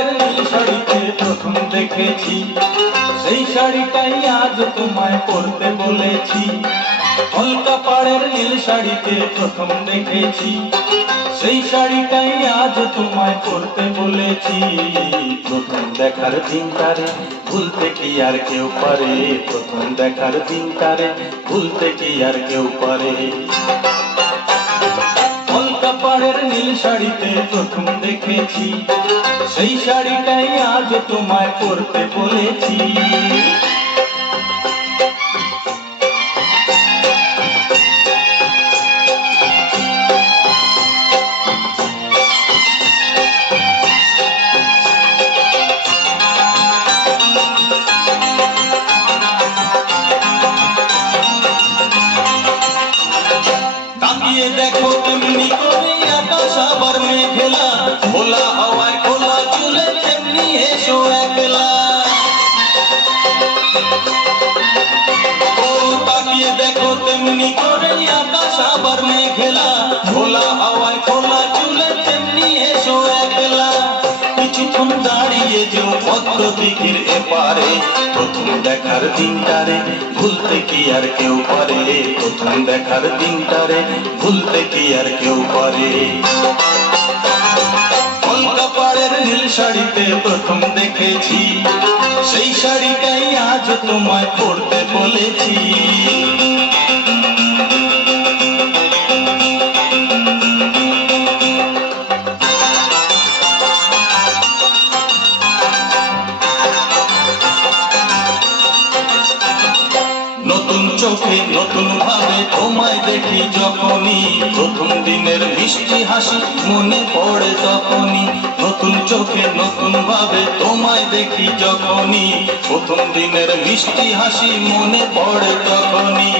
পাড়ের নীল শাড়িতে প্রথম দেখেছি, সেই শাড়িটাই আজ তোমায় পরতে বলেছি। কলকা পাড়ের নীল শাড়িতে প্রথম দেখেছি, সেই শাড়িটাই আজ তোমায় পরতে বলেছি। প্রথম দেখার দিনটারে ভুলতে কি আর কেউ পারে, প্রথম দেখার দিনটারে ভুলতে কি আর কেউ পারে। কলকা পাড়ের নীল শাড়িতে প্রথম দেখেছি, সেই শাড়িটাই আজ তোমায় পরতে বলেছি। তাকিয়ে দেখো তেমনি করে আকাশ আবার মেঘলা, খোলা হাওয়ায় খোলা চুলে তেমনি এসো একলা। ও তাকিয়ে দেখো তেমনি করে আকাশ আবার মেঘলা, খোলা হাওয়ায় খোলা চুলে তেমনি এসো একলা। কিছুক্ষণ দাঁড়িয়ে যেও পদ্ম দিঘির এপারে, প্রথম দেখার দিনটারে ভুলতে কি আর কেউ পারে, প্রথম দেখার দিনটারে ভুলতে কি আর কেউ পারে। কলকা পাড়ের নীল শাড়িতে প্রথম দেখেছি, সেই শাড়িটাই আজ তোমায় পরতে বলেছি। নতুন চোখে নতুন ভাবে তোমায় দেখি যখনই, প্রথম দিনের মিষ্টি হাসি মনে পড়ে তখনই। নতুন চোখে নতুন ভাবে তোমায় দেখি যখনই, প্রথম দিনের মিষ্টি হাসি মনে পড়ে তখনই।